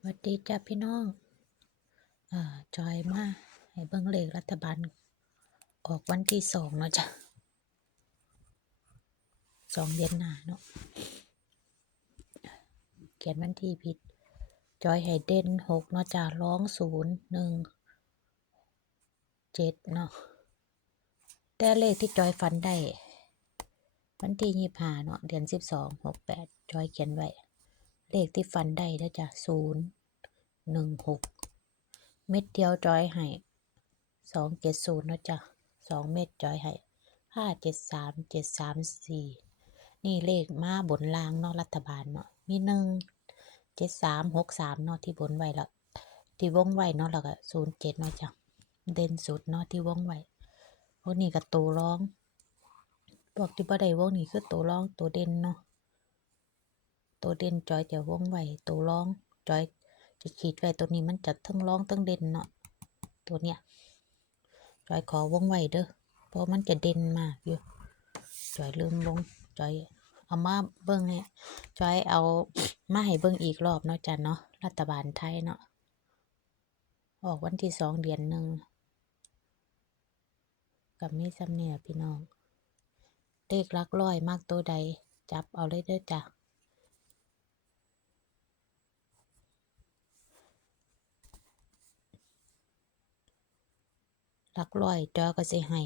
สวัสดีจ้าพี่น้องจอยมาให้เบิ่งเลขรัฐบาลออกวันที่2เนาะจ้ะ2 เดือนหน้าเนาะเขียนวันที่ผิดจอยให้เด่น6เนาะจ้ะรอง0 1 7เนาะแต่เลขที่จอยฝันได้วันที่25เนาะเดือน12 68จอยเขียนไว้เลขที่ฝันได้เด้อจ้ะ0 1 6เม็ดเดียวจอยให้270เนาะจ้ะ2 เม็ดจอยให้5 7 3 7 3 4นี่เลขมาบนล่างเนาะรัฐบาลเนาะมี1 7 3 6 3เนาะที่บนไว้แล้วที่วงไว้เนาะแล้วก็07เนาะจ้ะเด่นสุดเนาะที่วงไว้พวกนี้ก็ตัวรองพวกที่บ่ได้วงนี่คือตัวรองตัวเด่นเนาะตัวเด่นจอยจะวงไว้ตัวรองจอยจะขีดไว้ตัวนี้มันจะทั้งรองทั้งเด่นเนาะตัวเนี้ยจอยขอวงไว้เด้อเพราะมันจะเด่นมากอยู่จอยลืมวงจอยเอามาเบิ่งให้จอยเอามาให้เบิ่งอีกรอบเนาะจ้ะเนาะรัฐบาลไทยเนาะออกวันที่2 เดือน 1กับมีซ้ำเนี่ยพี่น้องเลขหลักร้อยมากตัวใดจับเอาเลยเด้อจ้ะหลักร้อยจอยก็สิให้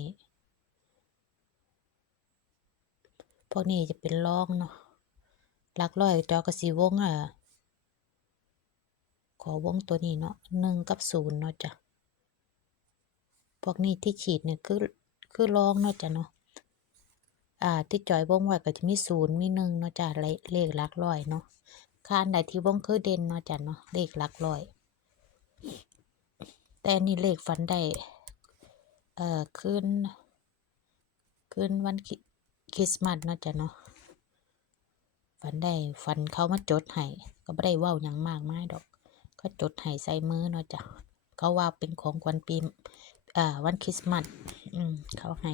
พวกนี้จะเป็นรองเนาะหลักร้อยจอยก็สิวงขอวงตัวนี้เนาะ1กับ0เนาะจ้ะพวกนี้ที่ขีดเนี่ยคือรองเนาะจ้ะเนาะที่จอยวงไว้ก็จะมี0มี1เนาะจ้ะเลขหลักร้อยเนาะค่าอันใดที่วงคือเด่นเนาะจ้ะเนาะเลขหลักร้อยแต่อันนี้เลขฝันได้คืนวันคริสต์มาสเนาะจ้ะเนาะฝันเขามาจดให้ก็บ่ได้เว้าหยังมากมายดอกเขาจดให้ใส่มือเนาะจ้ะเขาว่าเป็นของขวัญปีวันคริสต์มาสเขาให้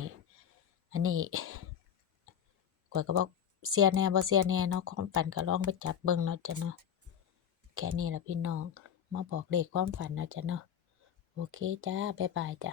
อันนี้ข้อยก็บอกเชื่อแหน่บ่เชื่อแหน่เนาะความฝันก็ลองไปจับเบิ่งเนาะจ้ะเนาะแค่นี้ล่ะพี่น้องมาบอกเลขความฝันเนาะจ้ะเนาะโอเคจ้าบ๊ายบายจ้ะ